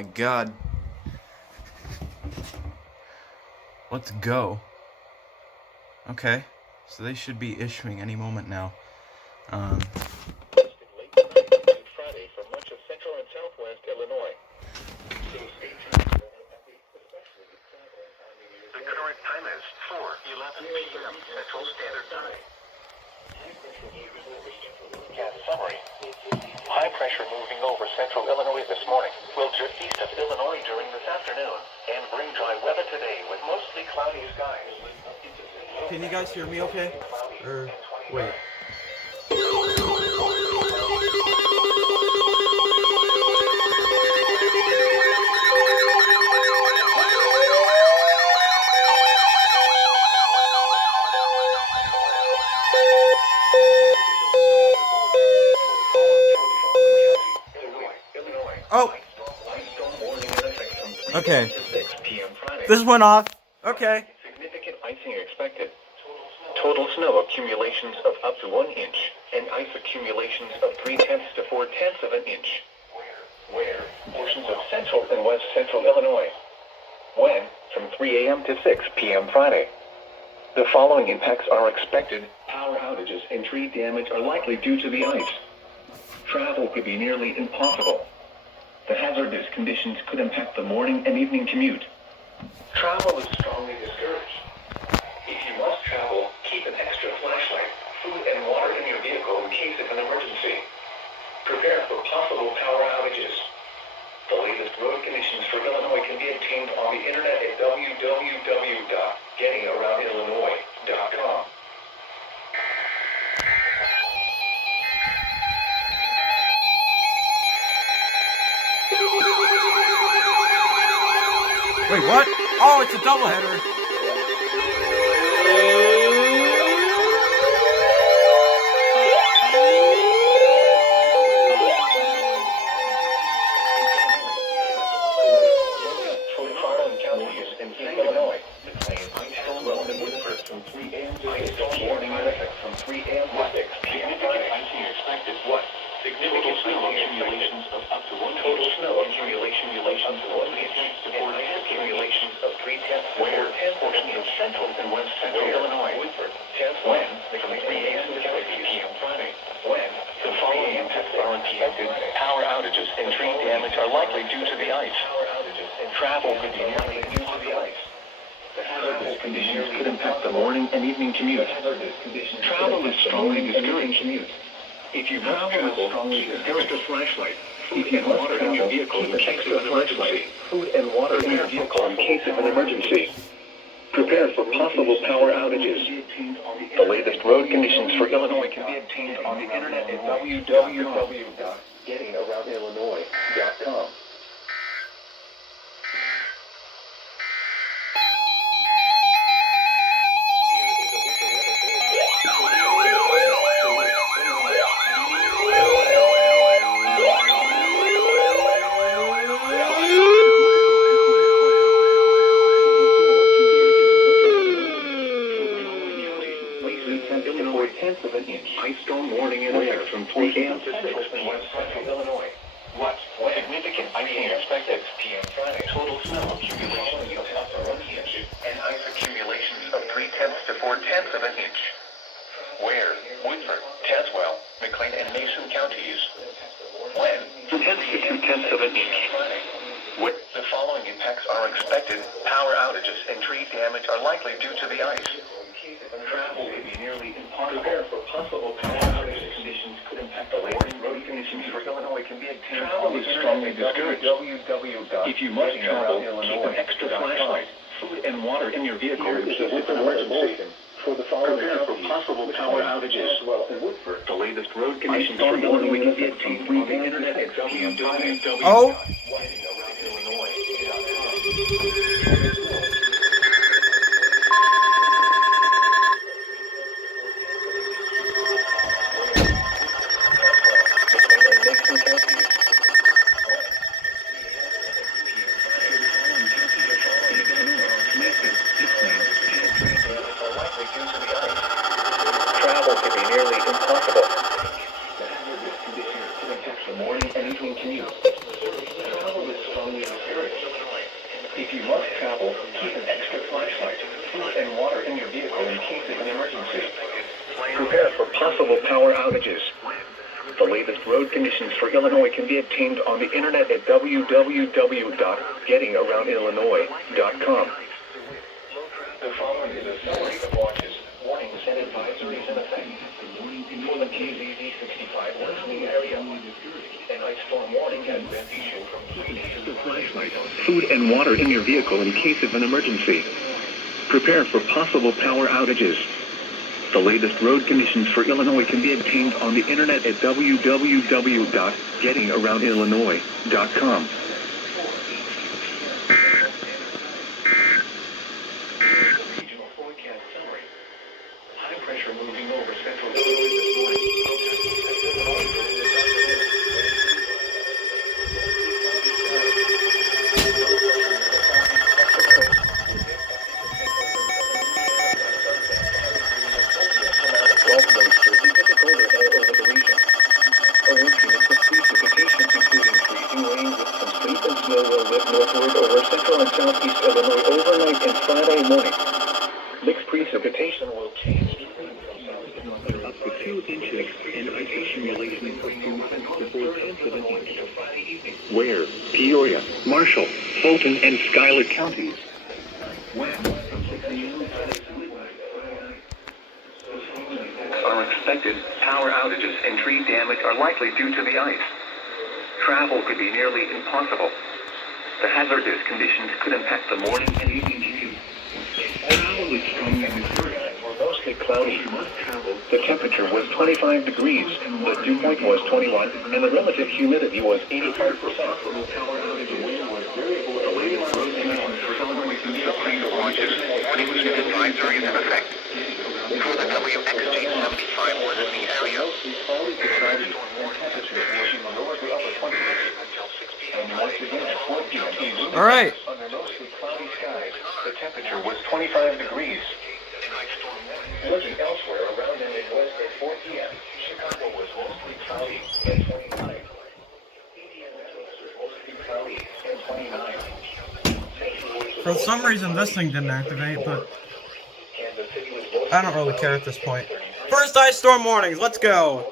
my god. Let's go. Okay, so they should be issuing any moment now. Friday for much of central and southwest Illinois. The current time is 4:11 p.m. Central Standard Time. Gas summary. High pressure moving over central Illinois this morning will drift east of Illinois during this afternoon and bring dry weather today with mostly cloudy skies. Can you guys hear me okay? Or, wait. Oh! Okay. This went off. Okay. Significant icing expected. Total snow accumulations of up to 1 inch and ice accumulations of 0.3 to 0.4 of an inch. Where? Portions of central and west central Illinois. When? From 3 a.m. to 6 p.m. Friday. The following impacts are expected. Power outages and tree damage are likely due to the ice. Travel could be nearly impossible. The hazardous conditions could impact the morning and evening commute. Travel is strongly discouraged. If you must travel, keep an extra flashlight, food and water in your vehicle in case of an emergency. Prepare for possible power outages. The latest road conditions for Illinois can be obtained on the internet at www.gettingaroundillinois.com. Wait, what? Oh, it's a doubleheader. From 3 a.m. to 6 morning effect from 3 a.m. to 6 p.m. Icing expected. What? Significant snow accumulations of up to 1 total snow accumulation up to 1 inch to 4 accumulations of 0.3 where portions of central and west central Illinois. When? From 3 a.m. to 6 p.m. Friday. When? The following impacts are expected. Power outages and tree damage are likely due to the ice. Travel could be nearly due to the ice. The hazardous conditions could impact the morning and evening commute. Travel is strongly discouraged. If you must travel, keep an extra flashlight, food and water in your vehicle in case of an emergency. Food and water in your vehicle in case of an emergency. Prepare for possible power outages. The latest road conditions for Illinois can be obtained on the internet at www.gettingaroundillinois.com. Of an inch. Ice storm warning in effect from 3 a.m. to 6 in west central Illinois. What? Significant icing expected. p.m. Friday. Total snow accumulations of up to 1 inch and ice accumulations of 0.3 to 0.4 of an inch. Where? Woodford, Tazewell, McLean, and Mason counties. When? 10 to 0.3 of an inch. What? The following impacts are expected. Power outages and tree damage are likely due to the ice. Travel could be nearly impossible. Prepare for possible power outage conditions could impact the morning road conditions for Illinois can be obtained. Travel is strongly discouraged. If you must travel, keep an extra flashlight, food and water in your vehicle in case of an emergency. Prepare for possible power outages. The latest road conditions for Illinois can be obtained through the internet at www.gettingaroundillinois.com. Travel could be nearly impossible. The hazardous conditions could impact the morning and evening commute. Travel is strongly If you must travel, keep an extra flashlight, food and water in your vehicle in case of an emergency. Prepare for possible power outages. The latest road conditions for Illinois can be obtained on the internet at www.gettingaroundillinois.com. The following is a summary of watches, warnings, and advisories in effect. For the KZZ 65 listening area, an ice storm warning has been issued from 3 days of flashlight, food and water in your vehicle in case of an emergency. Prepare for possible power outages. The latest road conditions for Illinois can be obtained on the internet at www.gettingaroundillinois.com. Regional forecast summary. High pressure moving over central Illinois this morning. Northward over central and southeast Illinois overnight and Friday morning. Mixed precipitation will change up to 2 inches and ice accumulation for 2 before 10th of an inch. Ware, Peoria, Marshall, Fulton, and Schuyler counties. Are expected power outages and tree damage are likely due to the ice. Travel could be nearly impossible. The hazardous conditions could impact the morning and evening commute. Travel is strong and were mostly cloudy. The temperature was 25 degrees, the dew point was 21, and the relative humidity was 85%. The latest road conditions for Illinois consisting of watches, warnings, and advisories in effect. For the WXG 75 listening area, the storm warning has been issued from lower to upper 20s until 6 p.m. And once again at 4 p.m. All right. Under mostly cloudy skies, the temperature was 25 degrees. Looking elsewhere around and in west at 4 p.m., Chicago was mostly cloudy and 29. Indianapolis was mostly cloudy and 29. For some reason, this thing didn't activate, but I don't really care at this point. First ice storm warnings, let's go!